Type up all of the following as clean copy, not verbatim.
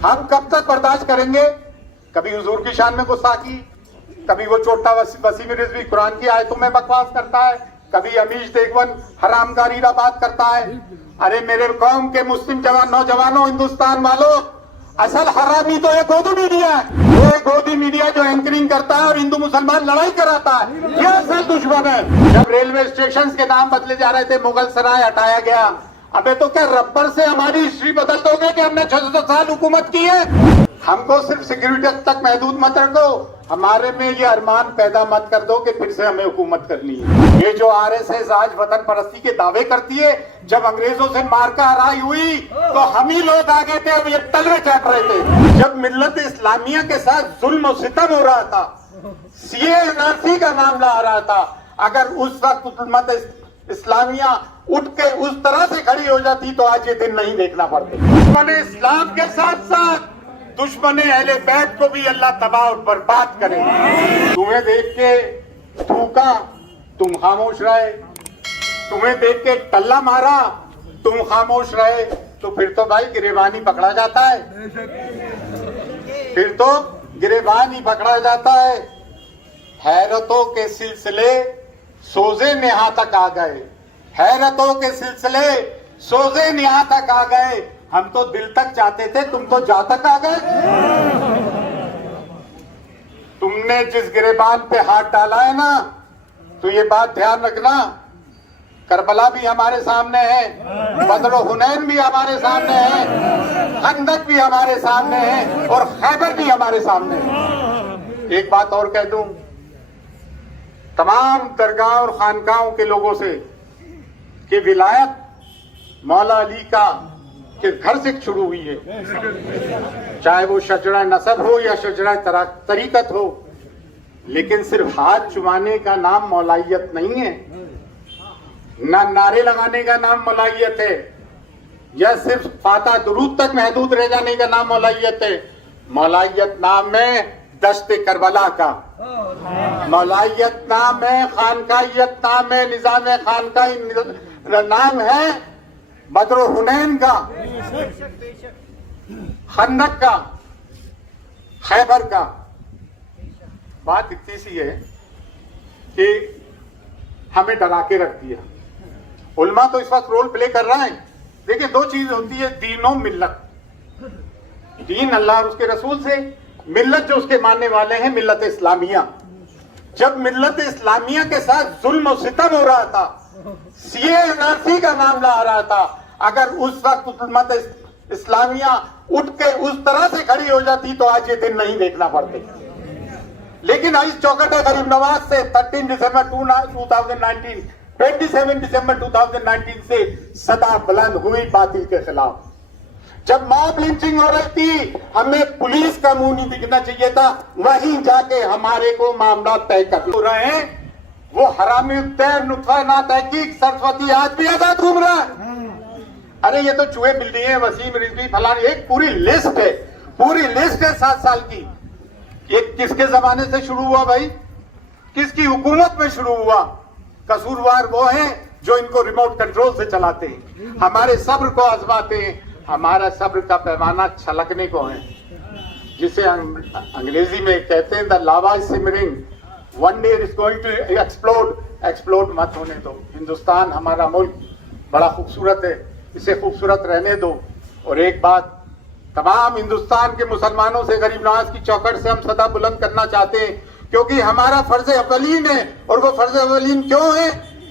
हम कब तक बर्दाश्त करेंगे? कभी हुजूर की शान में गुस्ताखी, कभी वो छोटा वसीम रिजवी कुरान की आयतों में बकवास करता है, कभी अमीश देगवन हरामगारीरा बात करता है। अरे मेरे कौम के मुस्लिम नौजवानों, हिंदुस्तान वालों, असल हरामी तो ये गोदी मीडिया है। वो गोदी मीडिया जो एंकरिंग करता है और हिंदू मुसलमान लड़ाई कराता है, ये असल दुश्मन है। जब रेलवे स्टेशन के नाम बदले जा रहे थे, मुगल सराय हटाया गया। अबे तो क्या रबर से हमारी हिस्ट्री बदल दोगे कि हमने 600 साल हुकूमत की है? हमको सिर्फ सिक्योरिटी तक महदूद मत रखो, हमारे में ये अरमान पैदा मत कर दो कि फिर से हमें हुकूमत करनी है। ये जो आरएसएस आज वतन परस्ती के दावे करती है, जब अंग्रेजों से मार का हराई हुई तो हम ही लोग आगे थे, अब ये तलवे चाट रहे थे। जब मिल्लत इस्लामिया के साथ जुल्म और सितम हो रहा था, CA-NRC का मामला आ रहा था, अगर उस वक्त उम्मत इस्लामिया उठ के उस तरह से खड़ी हो जाती तो आज ये दिन नहीं देखना पड़ता। दुश्मन इस्लाम के साथ साथ दुश्मन अहले बैत को भी अल्लाह तबाह और बर्बाद करे। तुम्हें देख के थूका, तुम खामोश रहे। तुम्हें देख के टल्ला मारा, तुम खामोश रहे। तो फिर तो भाई गिरेबान ही पकड़ा जाता है, फिर तो गिरेबान ही पकड़ा जाता है। हैरतों के सिलसिले सोजे नेहा तक आ गए, हैरतों के सिलसिले सोजे नेहा तक आ गए। हम तो दिल तक चाहते थे, तुम तो जा तक आ गए। तुमने जिस गिरेबान पे हाथ डाला है ना, तो ये बात ध्यान रखना, करबला भी हमारे सामने है, बदर हुनैन भी हमारे सामने है, खंदक भी हमारे सामने है और खैबर भी हमारे सामने है। एक बात और कह दूं तमाम दरगाह और खानकाहों के लोगों से कि विलायत मौला अली का के घर से शुरू हुई है, चाहे वो शजरा नसब हो या शजरा तरीकत हो, लेकिन सिर्फ हाथ चुमाने का नाम मौलाइयत नहीं है, ना नारे लगाने का नाम मौलाइयत है, या सिर्फ फाता दुरूद तक महदूद रह जाने का नाम मौलाइयत है। मौलाइयत नाम है दश्त करबला का, मौलाइयत नाम है, खानकाइयत नाम है, निजाम खानकाई नाम है, बदर हुनैन का, खंदक का, खैबर का। बात इतनी सी है कि हमें डरा के रख दिया। उल्मा तो इस वक्त रोल प्ले कर रहा है। देखिए, दो चीज होती है, दीन और मिल्लत। दीन अल्लाह और उसके रसूल से, मिल्लत जो उसके मानने वाले हैं मिल्लत इस्लामिया। जब मिल्लत इस्लामिया के साथ जुल्म और सितम हो रहा था, CA-NRC का मामला आ रहा था, अगर उस वक्त उम्मत इस्लामिया उठ के उस तरह से खड़ी हो जाती तो आज ये दिन नहीं देखना पड़ते। लेकिन इस चौकट गरीब नवाज से 13 दिसंबर 2019, 27 दिसंबर 2019 से सदा बुलंद हुई बातिल के खिलाफ। जब मॉब लिंचिंग हो रही थी, हमें पुलिस का मुंह नहीं दिखना चाहिए था, वहीं जाके हमारे को मामला तय कर हो रहे हैं। वो हरामी तैर नुत्फा ना तहकीक सरस्वती आज भी आजाद घूम रहा है। अरे ये तो चूहे बिल्ली है, वसीम रिजवी फलानी, एक पूरी लिस्ट है, पूरी लिस्ट है 7 साल की। ये किसके जमाने से शुरू हुआ भाई? किसकी हुकूमत में शुरू हुआ? कसूरवार वो हैं जो इनको रिमोट कंट्रोल से चलाते हैं, हमारे सब्र को आजमाते हैं। हमारा सब्र का पैमाना छलकने को है, जिसे अंग्रेजी में कहते हैं the lava is simmering, one day is going to explode. Explode मत होने दो। हिंदुस्तान हमारा मुल्क बड़ा खूबसूरत है, इसे खूबसूरत रहने दो। और एक बात तमाम हिंदुस्तान के मुसलमानों से गरीब नवाज की चौखट से हम सदा बुलंद करना चाहते हैं, क्योंकि हमारा फर्ज अवलीन है। और वो फर्ज अवलीन क्यों है?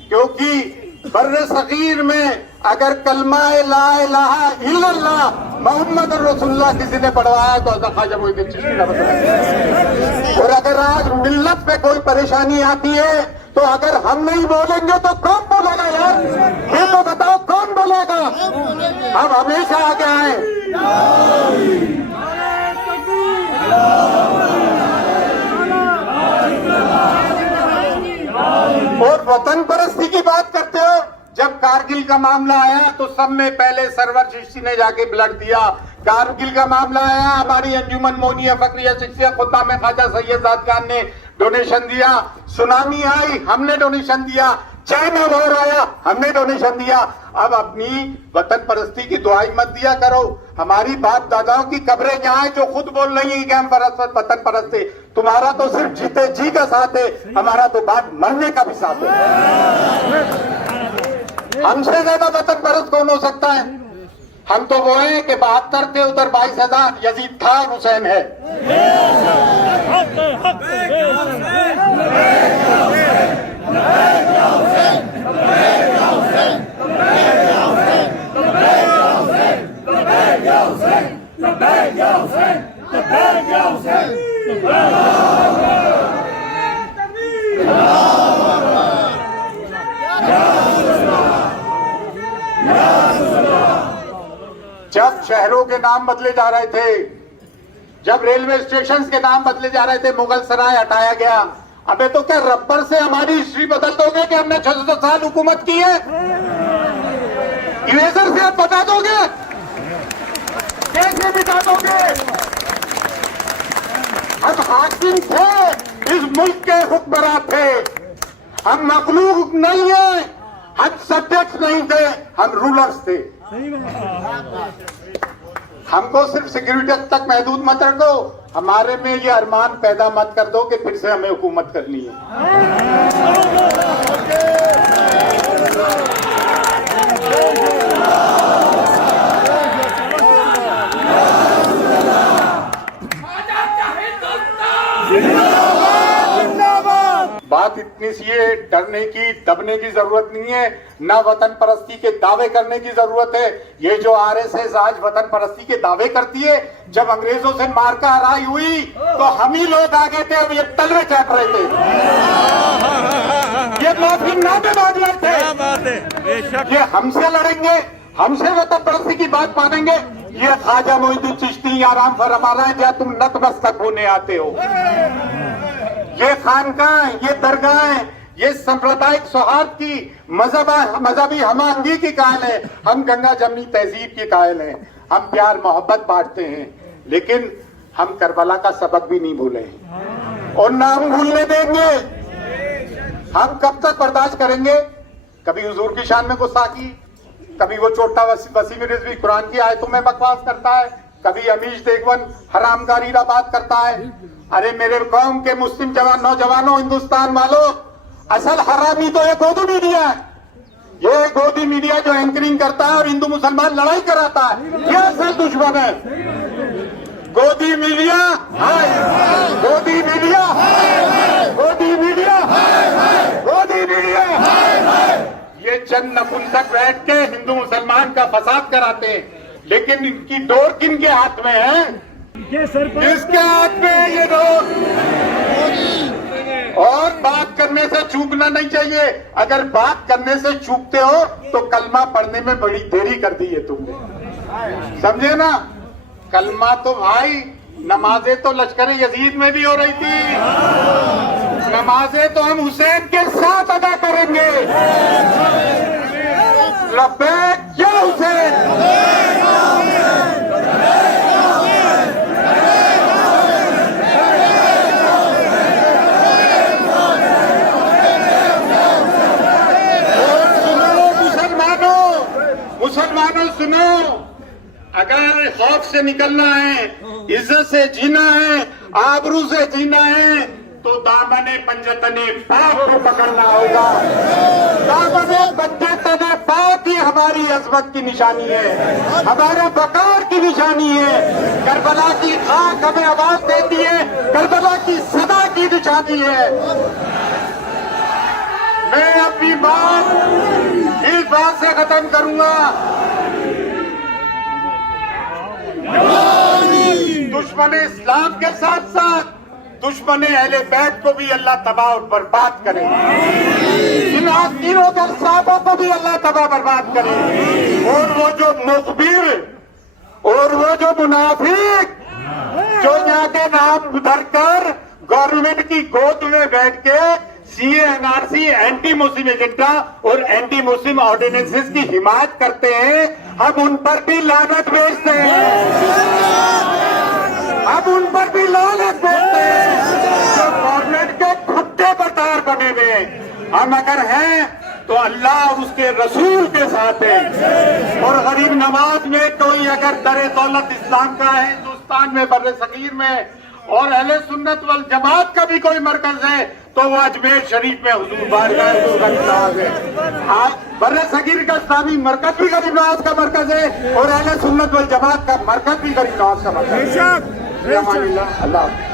क्योंकि बर्रे सगीर में अगर कलमा ला इलाहा इल्लल्लाह मोहम्मद रसूलुल्लाह किसी ने पढ़वाया तो ख्वाजा मोइनुद्दीन चिश्ती ने बताया। और अगर आज मिल्लत पे कोई परेशानी आती है तो अगर हम नहीं बोलेंगे तो कौन बोलेगा यार? ये तो बताओ कौन बोलेगा? हम हमेशा आगे आए। और वतन परस्ती की बात करते हो। जब कारगिल का मामला आया तो सब में पहले सरवर चिश्ती ने जाके ब्लड दिया। कारगिल का मामला आया, हमारी अंजुमन मोनिया फकरिया चिश्तिया खुदा में ख्वाजा सैयद खान ने डोनेशन दिया। सुनामी आई, हमने डोनेशन दिया। चाइना वॉर आया, हमने डोनेशन दिया। अब अपनी वतन परस्ती की दुआई मत दिया करो। हमारी बाप दादाओं की कब्रें यहाँ है जो खुद बोल रही है कि हम वतन परस्त थे। तुम्हारा तो सिर्फ जीते जी का साथ है, हमारा तो बात मरने का भी साथ है। हमसे ज्यादा वतन परस्त कौन हो सकता है? हम तो वो हैं कि 72 थे, उधर 22,000 यजीद था, हुसैन है। जब शहरों के नाम बदले जा रहे थे, जब रेलवे स्टेशन के नाम बदले जा रहे थे, मुगल सराय हटाया गया। अबे तो क्या रबर से हमारी हिस्ट्री बदल दोगे कि हमने 600 साल हुकूमत की है? इरेजर से आप बता दोगे? कैसे बिता दोगे? हम हाकिम थे, इस मुल्क के हुक्मरान थे। हम मखलूक नहीं है, हम सब्जेक्ट नहीं थे, हम रूलर्स थे। हमको सिर्फ सिक्योरिटी तक महदूद मत रखो, हमारे में ये अरमान पैदा मत कर दो कि फिर से हमें हुकूमत करनी है। बात इतनी सी है, डरने की दबने की जरूरत नहीं है, ना वतन परस्ती के दावे करने की जरूरत है। ये जो आरएसएस आज वतन परस्ती के दावे करती है, जब अंग्रेजों से मारका हराई हुई तो हम ही लोग आगे थे और ये तलवे चाट रहे थे। ये माफी नामे बांध रहे थे। ये हमसे लड़ेंगे, हमसे वतन परस्ती की बात मानेंगे। ये ख्वाजा मोइनुद्दीन चिश्ती आराम फरमा रहा है, क्या तुम नतमस्तक होने आते हो? ये खानकाह, ये दरगाह, ये सांप्रदायिक सौहार्द की, मजहबी हमांगी की कायल है। हम गंगा जमनी तहजीब की कायल हैं, हम प्यार मोहब्बत बांटते हैं, लेकिन हम करबला का सबक भी नहीं भूले और ना हम भूलने देंगे। हम कब तक बर्दाश्त करेंगे? कभी हुजूर की शान में गुस्ताखी, कभी वो छोटा वसीम रिजवी कुरान की आयतों में बकवास करता है, कभी अमीश देगवन हरामगारीरा बात करता है। अरे मेरे कौम के मुस्लिम जवान नौजवानों, हिंदुस्तान वालों, असल हरामी तो ये गोदी मीडिया है। ये गोदी मीडिया जो एंकरिंग करता है और हिंदू मुसलमान लड़ाई कराता है, ये असल दुश्मन है। गोदी मीडिया, गोदी मीडिया, गोदी मीडिया, गोदी मीडिया, ये चंद नपुंसक बैठ के हिंदू मुसलमान का फसाद कराते हैं, लेकिन इनकी डोर किन के हाथ में है? किसके हाथ में है ये डोर? और बात करने से चूकना नहीं चाहिए। अगर बात करने से चूकते हो तो कलमा पढ़ने में बड़ी देरी कर दी है तुमने, समझे ना? कलमा तो भाई, नमाजें तो लश्कर यजीद में भी हो रही थी, नमाजें तो हम हुसैन के साथ अदा करेंगे। लब्बैक या हुसैन। मुसलमानों सुनो, अगर खौफ से निकलना है, इज्जत से जीना है, आबरू से जीना है, तो दामने पंजतने पाक को पकड़ना होगा। दामने पंजतने पाक ही हमारी अजमत की निशानी है, हमारे बकार की निशानी है। करबला की खाक हमें आवाज देती है, करबला की सदा की निशानी है। मैं अपनी बात इस बात से खत्म करूंगा, दुश्मन इस्लाम के साथ साथ दुश्मन अहले बैत को भी अल्लाह तबाह और बर्बाद करे, इन आस्तीनों के सांपों को भी अल्लाह तबाह बर्बाद करे। और वो जो मुखबिर और वो जो मुनाफिक जो यहाँ के नाम धरकर गवर्नमेंट की गोद में बैठ के CA NRC anti Muslim agenda और एंटी मुस्लिम ऑर्डिनेंसेस की हिमायत करते हैं, हम उन पर भी लानत भेजते हैं, हम उन पर भी लानत भेजते हैं जो गवर्नमेंट के खुट्टे बटार बने हुए। हम अगर हैं तो अल्लाह और उसके रसूल के साथ हैं। और गरीब नवाज में कोई अगर दरे दौलत इस्लाम का है हिंदुस्तान में, बर्रे सगीर में, और अहले सुन्नत वल जमात का भी कोई मरकज है तो वो अजमेर शरीफ में हुजूर बारगाह गरीब नवाज है। आज बर्रे सगीर का इस्लामी मरकज भी गरीब नवाज का मरकज है और अहले सुन्नत वल जमात का मरकज भी गरीब नवाज का मरकज है। अल्लाह।